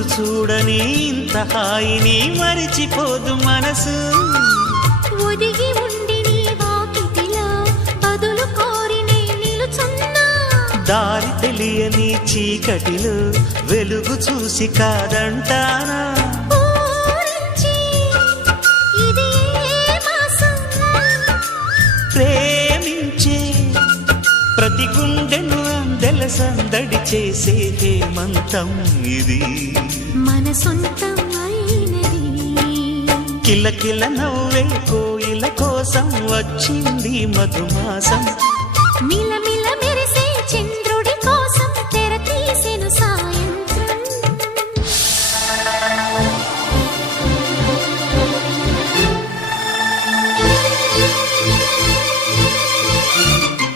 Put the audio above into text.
రోజు చూడని ఇంత హాయిని మరిచిపోదు మనసు. ఒదిగి ఉండి నీ వాకిటిలో బదులు కోరి నే నిలుచున్నా. దారి తెలియని చీకటిలో వెలుగు చూసి కాదంటానా. ఊరించి ఇది ఏ మాసం? ప్రేమించే ప్రతి గుండెను అందెల సందడి చేసే హేమంతం ఇది. మన సొంతం అయినది. కిలకిల నవ్వే కోయిల కోసం వచ్చింది మధుమాసం. మిలమిల